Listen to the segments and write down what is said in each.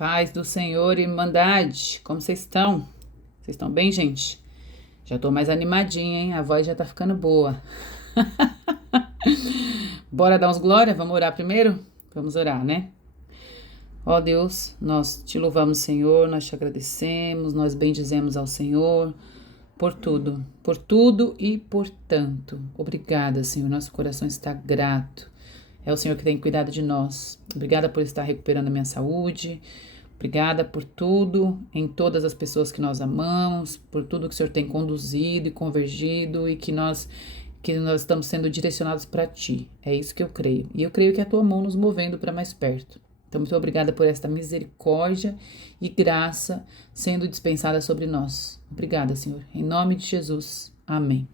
Paz do Senhor, Irmandade. Como vocês estão? Vocês estão bem, gente? Já tô mais animadinha, hein? A voz já tá ficando boa. Bora dar uns glória? Vamos orar primeiro? Vamos orar, né? Ó Deus, nós te louvamos, Senhor, nós te agradecemos, nós bendizemos ao Senhor por tudo e por tanto. Obrigada, Senhor, nosso coração está grato. É o Senhor que tem cuidado de nós. Obrigada por estar recuperando a minha saúde. Obrigada por tudo, em todas as pessoas que nós amamos, por tudo que o Senhor tem conduzido e convergido e que nós estamos sendo direcionados para Ti. É isso que eu creio. E eu creio que é a Tua mão nos movendo para mais perto. Então, muito obrigada por esta misericórdia e graça sendo dispensada sobre nós. Obrigada, Senhor. Em nome de Jesus. Amém.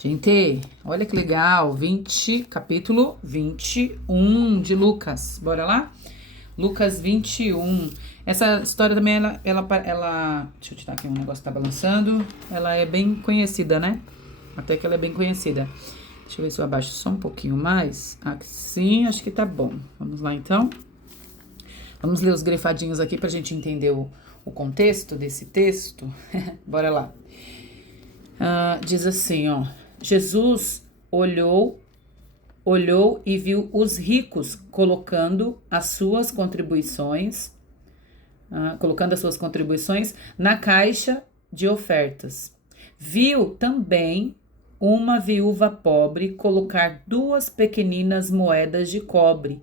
Gente, olha que legal. Capítulo 21 de Lucas. Bora lá? Lucas 21. Essa história também, ela deixa eu tirar aqui um negócio que tá balançando. Ela é bem conhecida, né? Até que ela é bem conhecida. Deixa eu ver se eu abaixo só um pouquinho mais. Assim, acho que tá bom. Vamos lá, então. Vamos ler os grifadinhos aqui pra gente entender o contexto desse texto. Bora lá. Diz assim, ó. Jesus olhou e viu os ricos colocando as suas contribuições na caixa de ofertas. Viu também uma viúva pobre colocar 2 pequeninas moedas de cobre.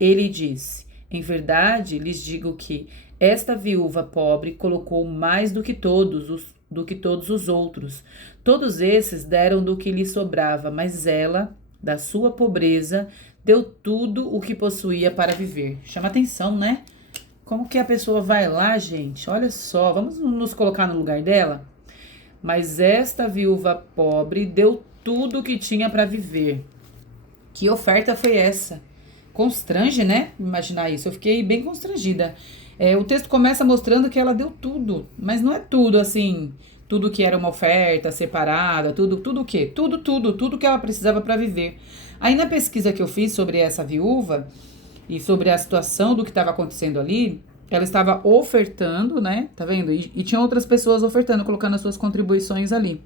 Ele disse: em verdade, lhes digo que esta viúva pobre colocou mais do que todos os outros. Todos esses deram do que lhe sobrava, mas ela, da sua pobreza, deu tudo o que possuía para viver. Chama atenção, né? Como que a pessoa vai lá, gente? Olha só, vamos nos colocar no lugar dela? Mas esta viúva pobre deu tudo o que tinha para viver. Que oferta foi essa? Constrange, né? Imaginar isso. Eu fiquei bem constrangida. O texto começa mostrando que ela deu tudo, mas não é tudo assim, tudo que era uma oferta separada, tudo o quê? Tudo que ela precisava para viver. Aí na pesquisa que eu fiz sobre essa viúva e sobre a situação do que estava acontecendo ali, ela estava ofertando, né? Tá vendo? E tinha outras pessoas ofertando, colocando as suas contribuições ali.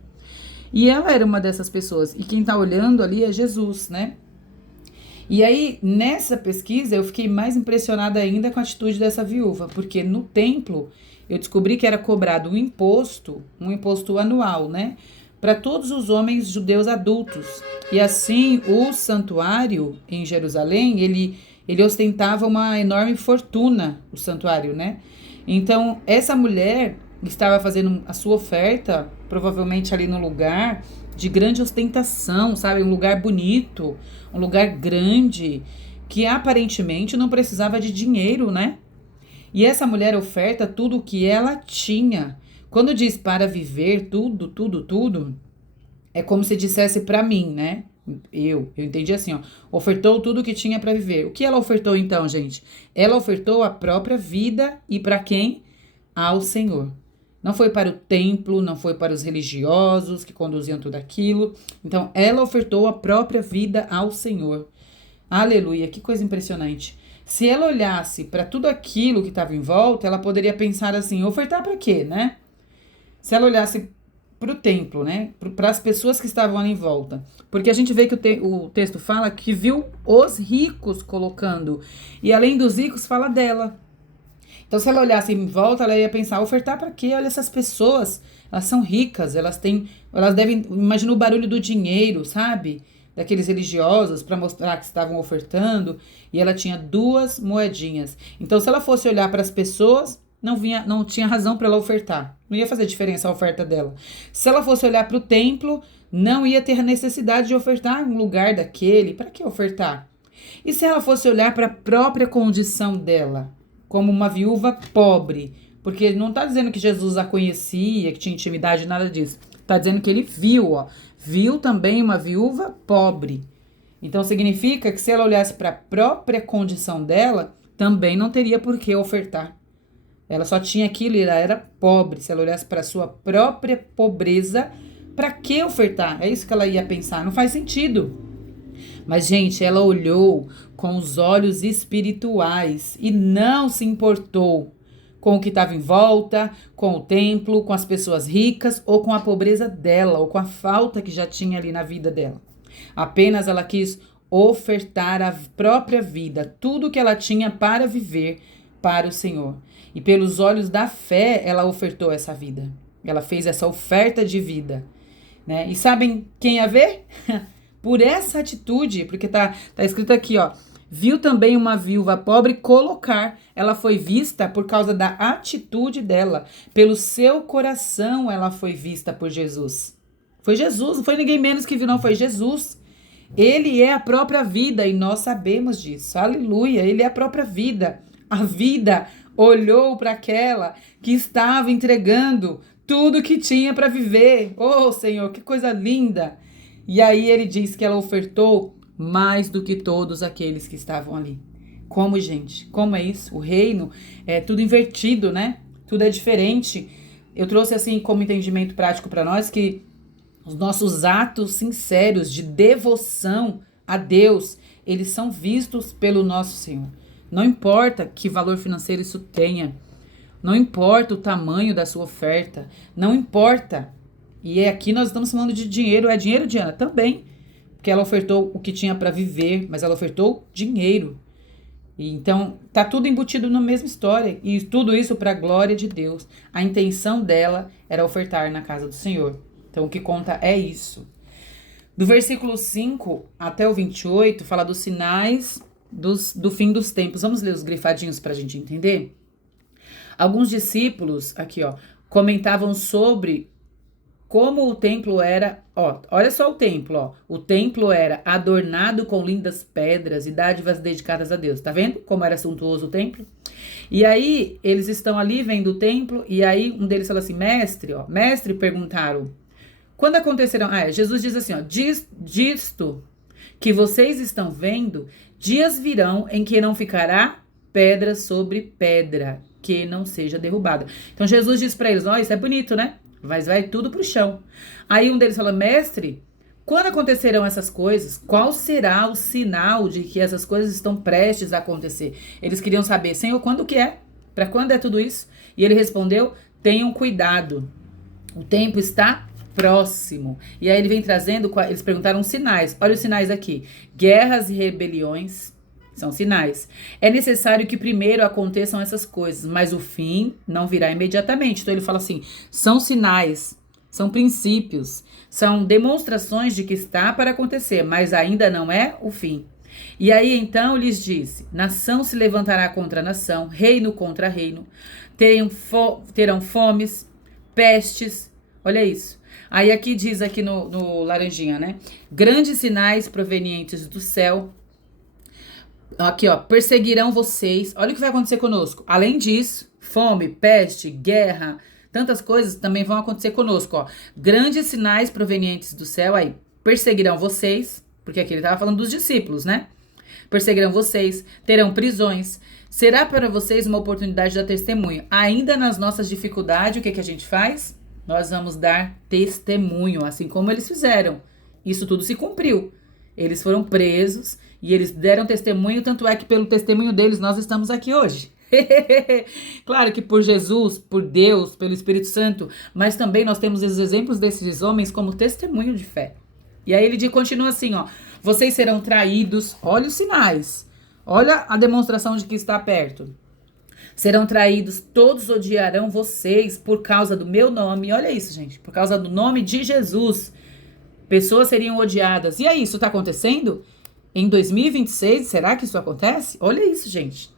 E ela era uma dessas pessoas. E quem tá olhando ali é Jesus, né? E aí, nessa pesquisa, eu fiquei mais impressionada ainda com a atitude dessa viúva, porque no templo eu descobri que era cobrado um imposto anual, né? Para todos os homens judeus adultos. E assim, o santuário em Jerusalém, ele ostentava uma enorme fortuna, o santuário, né? Então, essa mulher estava fazendo a sua oferta, provavelmente ali no lugar de grande ostentação, sabe? Um lugar bonito, um lugar grande, que aparentemente não precisava de dinheiro, né? E essa mulher oferta tudo o que ela tinha. Quando diz para viver tudo, é como se dissesse para mim, né? Eu entendi assim, ó. Ofertou tudo o que tinha para viver. O que ela ofertou então, gente? Ela ofertou a própria vida e para quem? Ao Senhor. Não foi para o templo, não foi para os religiosos que conduziam tudo aquilo. Então, ela ofertou a própria vida ao Senhor. Aleluia, que coisa impressionante. Se ela olhasse para tudo aquilo que estava em volta, ela poderia pensar assim, ofertar para quê, né? Se ela olhasse para o templo, né? Para as pessoas que estavam ali em volta. Porque a gente vê que o texto fala que viu os ricos colocando. E além dos ricos, fala dela. Então, se ela olhasse em volta, ela ia pensar, ofertar para quê? Olha, essas pessoas, elas são ricas, elas devem, imagina o barulho do dinheiro, sabe? Daqueles religiosos, para mostrar que estavam ofertando, e ela tinha 2 moedinhas. Então, se ela fosse olhar para as pessoas, não tinha razão para ela ofertar. Não ia fazer diferença a oferta dela. Se ela fosse olhar para o templo, não ia ter necessidade de ofertar um lugar daquele. Para que ofertar? E se ela fosse olhar para a própria condição dela? Como uma viúva pobre, porque não está dizendo que Jesus a conhecia, que tinha intimidade, nada disso. Está dizendo que ele viu também uma viúva pobre. Então significa que se ela olhasse para a própria condição dela, também não teria por que ofertar. Ela só tinha aquilo e ela era pobre. Se ela olhasse para a sua própria pobreza, para que ofertar? É isso que ela ia pensar, não faz sentido. Mas, gente, ela olhou com os olhos espirituais e não se importou com o que estava em volta, com o templo, com as pessoas ricas ou com a pobreza dela ou com a falta que já tinha ali na vida dela. Apenas ela quis ofertar a própria vida, tudo que ela tinha para viver para o Senhor. E pelos olhos da fé, ela ofertou essa vida. Ela fez essa oferta de vida, né? E sabem quem ia ver? Por essa atitude, porque tá escrito aqui, ó. Viu também uma viúva pobre colocar. Ela foi vista por causa da atitude dela. Pelo seu coração ela foi vista por Jesus. Foi Jesus, não foi ninguém menos que viu, não, foi Jesus. Ele é a própria vida e nós sabemos disso. Aleluia, ele é a própria vida. A vida olhou para aquela que estava entregando tudo que tinha para viver. Oh, Senhor, que coisa linda! E aí ele diz que ela ofertou mais do que todos aqueles que estavam ali. Como, gente? Como é isso? O reino é tudo invertido, né? Tudo é diferente. Eu trouxe assim como entendimento prático para nós que os nossos atos sinceros de devoção a Deus, eles são vistos pelo nosso Senhor. Não importa que valor financeiro isso tenha, não importa o tamanho da sua oferta, não importa. E aqui nós estamos falando de dinheiro, é dinheiro, Diana? Também, porque ela ofertou o que tinha para viver, mas ela ofertou dinheiro. E então, tá tudo embutido na mesma história, e tudo isso para a glória de Deus. A intenção dela era ofertar na casa do Senhor. Então, o que conta é isso. Do versículo 5 até o 28, fala dos sinais do fim dos tempos. Vamos ler os grifadinhos para a gente entender? Alguns discípulos, aqui ó, comentavam sobre como o templo era, ó, olha só o templo, ó. O templo era adornado com lindas pedras e dádivas dedicadas a Deus. Tá vendo como era suntuoso o templo? E aí, eles estão ali vendo o templo, e aí um deles fala assim, mestre, perguntaram, quando acontecerão... Jesus diz assim, ó, disto que vocês estão vendo, dias virão em que não ficará pedra sobre pedra, que não seja derrubada. Então, Jesus diz para eles, ó, isso é bonito, né? Mas vai tudo pro chão. Aí um deles fala, mestre, quando acontecerão essas coisas, qual será o sinal de que essas coisas estão prestes a acontecer? Eles queriam saber, Senhor, quando que é? Para quando é tudo isso? E ele respondeu, tenham cuidado, o tempo está próximo. E aí ele vem trazendo, eles perguntaram sinais. Olha os sinais aqui. Guerras e rebeliões são sinais. É necessário que primeiro aconteçam essas coisas, mas o fim não virá imediatamente. Então ele fala assim, são sinais, são princípios, são demonstrações de que está para acontecer, mas ainda não é o fim. E aí então lhes disse, nação se levantará contra nação, reino contra reino, terão fomes, pestes, olha isso. Aí aqui diz aqui no laranjinha, né? Grandes sinais provenientes do céu. Aqui, ó, perseguirão vocês. Olha o que vai acontecer conosco. Além disso, fome, peste, guerra, tantas coisas também vão acontecer conosco, ó. Grandes sinais provenientes do céu, aí, perseguirão vocês, porque aqui ele estava falando dos discípulos, né? Perseguirão vocês, terão prisões. Será para vocês uma oportunidade de dar testemunho. Ainda nas nossas dificuldades, o que a gente faz? Nós vamos dar testemunho, assim como eles fizeram. Isso tudo se cumpriu. Eles foram presos e eles deram testemunho, tanto é que pelo testemunho deles nós estamos aqui hoje. Claro que por Jesus, por Deus, pelo Espírito Santo, mas também nós temos os exemplos desses homens como testemunho de fé. E aí ele continua assim, ó, vocês serão traídos, olha os sinais, olha a demonstração de que está perto. Serão traídos, todos odiarão vocês por causa do meu nome. Olha isso, gente, por causa do nome de Jesus. Pessoas seriam odiadas. E aí, isso está acontecendo? Em 2026, será que isso acontece? Olha isso, gente.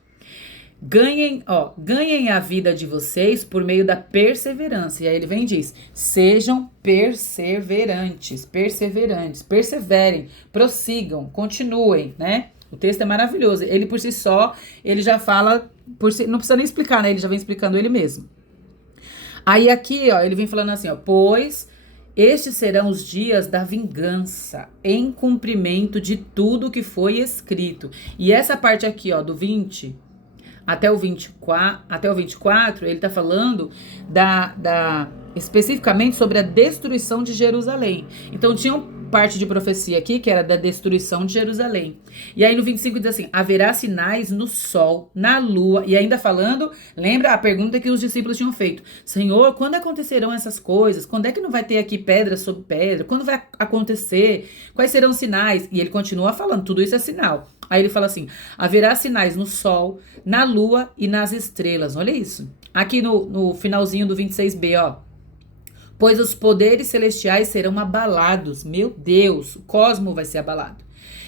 Ganhem a vida de vocês por meio da perseverança. E aí ele vem e diz, sejam perseverantes, perseverem, prossigam, continuem, né? O texto é maravilhoso. Ele por si só, ele já fala, não precisa nem explicar, né? Ele já vem explicando ele mesmo. Aí aqui, ó, ele vem falando assim, ó, pois estes serão os dias da vingança, em cumprimento de tudo que foi escrito. E essa parte aqui, ó, do 20 até o 24, ele tá falando especificamente sobre a destruição de Jerusalém. Então tinham parte de profecia aqui, que era da destruição de Jerusalém. E aí no 25 diz assim, haverá sinais no sol, na lua, e ainda falando, lembra a pergunta que os discípulos tinham feito, Senhor, quando acontecerão essas coisas? Quando é que não vai ter aqui pedra sobre pedra? Quando vai acontecer? Quais serão os sinais? E ele continua falando, tudo isso é sinal. Aí ele fala assim, haverá sinais no sol, na lua e nas estrelas. Olha isso. Aqui no finalzinho do 26b, ó. Pois os poderes celestiais serão abalados. Meu Deus, o cosmo vai ser abalado.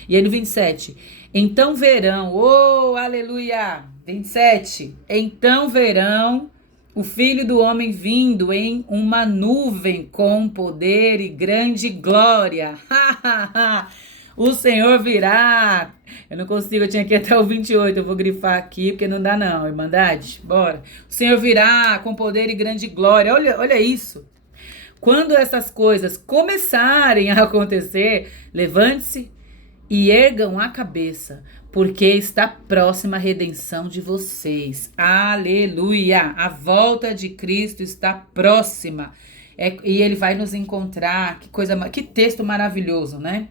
E aí no 27, então verão, oh, aleluia, 27, então verão o Filho do Homem vindo em uma nuvem com poder e grande glória. O Senhor virá. Eu não consigo, eu tinha aqui até o 28, eu vou grifar aqui porque não dá não, Irmandade, bora. O Senhor virá com poder e grande glória, olha isso. Quando essas coisas começarem a acontecer, levante-se e ergam a cabeça, porque está próxima a redenção de vocês. Aleluia! A volta de Cristo está próxima. E ele vai nos encontrar. Que texto maravilhoso, né?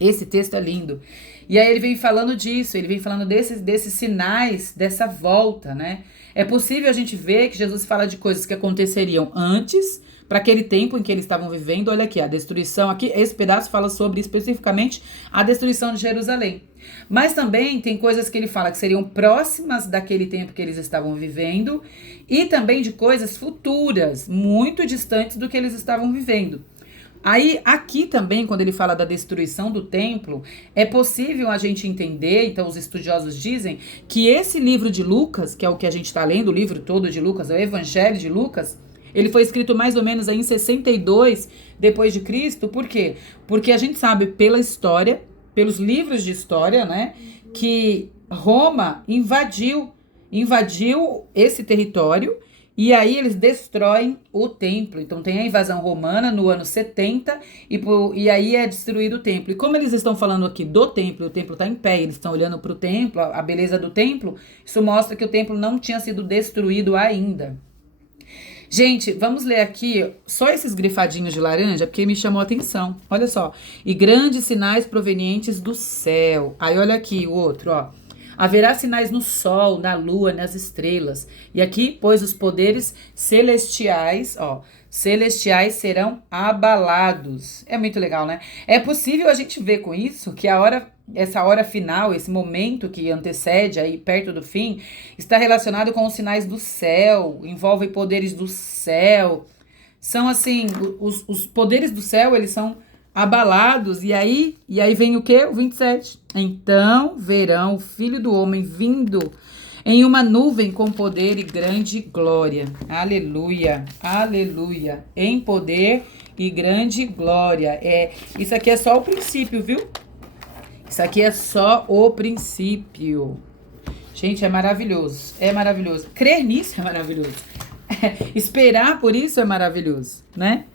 Esse texto é lindo. E aí ele vem falando disso, ele vem falando desses sinais dessa volta, né? É possível a gente ver que Jesus fala de coisas que aconteceriam antes, para aquele tempo em que eles estavam vivendo. Olha aqui, a destruição, aqui esse pedaço fala sobre especificamente a destruição de Jerusalém. Mas também tem coisas que ele fala que seriam próximas daquele tempo que eles estavam vivendo e também de coisas futuras, muito distantes do que eles estavam vivendo. Aí, aqui também, quando ele fala da destruição do templo, é possível a gente entender, então os estudiosos dizem, que esse livro de Lucas, que é o que a gente está lendo, o livro todo de Lucas, o Evangelho de Lucas, ele foi escrito mais ou menos aí em 62 depois de Cristo. Por quê? Porque a gente sabe pela história, pelos livros de história, né, que Roma invadiu esse território e aí eles destroem o templo. Então tem a invasão romana no ano 70 e aí é destruído o templo. E como eles estão falando aqui do templo, o templo está em pé, eles estão olhando para o templo, a beleza do templo, isso mostra que o templo não tinha sido destruído ainda. Gente, vamos ler aqui só esses grifadinhos de laranja, porque me chamou a atenção. Olha só. E grandes sinais provenientes do céu. Aí olha aqui o outro, ó. Haverá sinais no sol, na lua, nas estrelas. E aqui, pois os poderes celestiais, ó, celestiais serão abalados. É muito legal, né? É possível a gente ver com isso que essa hora final, esse momento que antecede aí perto do fim, está relacionado com os sinais do céu, envolve poderes do céu. São assim, os poderes do céu, eles são abalados. E aí vem o quê? O 27. Então verão o Filho do Homem vindo em uma nuvem com poder e grande glória. Aleluia, aleluia. Em poder e grande glória. Isso aqui é só o princípio, viu? Isso aqui é só o princípio. Gente, é maravilhoso. É maravilhoso. Crer nisso é maravilhoso. Esperar por isso é maravilhoso, né?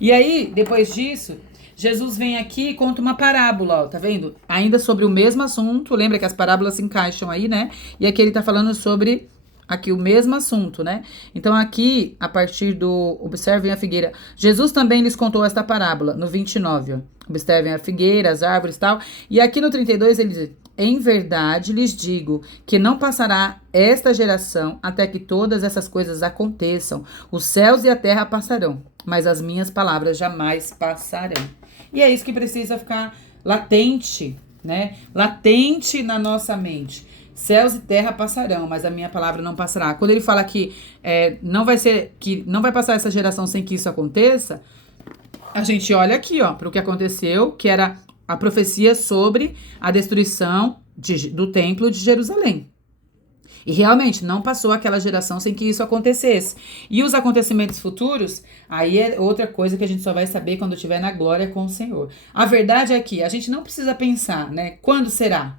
E aí, depois disso, Jesus vem aqui e conta uma parábola, ó, tá vendo? Ainda sobre o mesmo assunto. Lembra que as parábolas se encaixam aí, né? E aqui ele tá falando sobre aqui o mesmo assunto, né? Então aqui, a partir do... Observem a figueira. Jesus também lhes contou esta parábola, no 29, ó. Observem a figueira, as árvores e tal. E aqui no 32 ele diz, em verdade lhes digo que não passará esta geração até que todas essas coisas aconteçam. Os céus e a terra passarão, mas as minhas palavras jamais passarão. E é isso que precisa ficar latente, né? Latente na nossa mente. Céus e terra passarão, mas a minha palavra não passará. Quando ele fala que não vai passar essa geração sem que isso aconteça, a gente olha aqui, ó, para o que aconteceu, que era a profecia sobre a destruição do templo de Jerusalém. E realmente não passou aquela geração sem que isso acontecesse. E os acontecimentos futuros, aí é outra coisa que a gente só vai saber quando estiver na glória com o Senhor. A verdade é que a gente não precisa pensar, né? Quando será?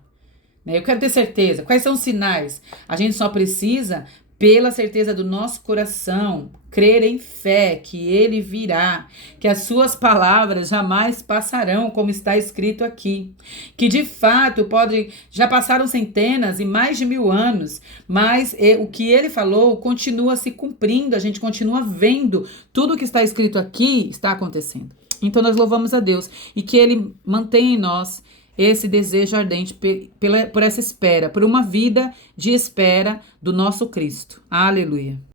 Eu quero ter certeza. Quais são os sinais? A gente só precisa, pela certeza do nosso coração, crer em fé que ele virá, que as suas palavras jamais passarão, como está escrito aqui. Que de fato já passaram centenas e mais de 1000 anos, mas o que ele falou continua se cumprindo, a gente continua vendo tudo que está escrito aqui está acontecendo. Então nós louvamos a Deus e que Ele mantenha em nós esse desejo ardente por essa espera, por uma vida de espera do nosso Cristo. Aleluia.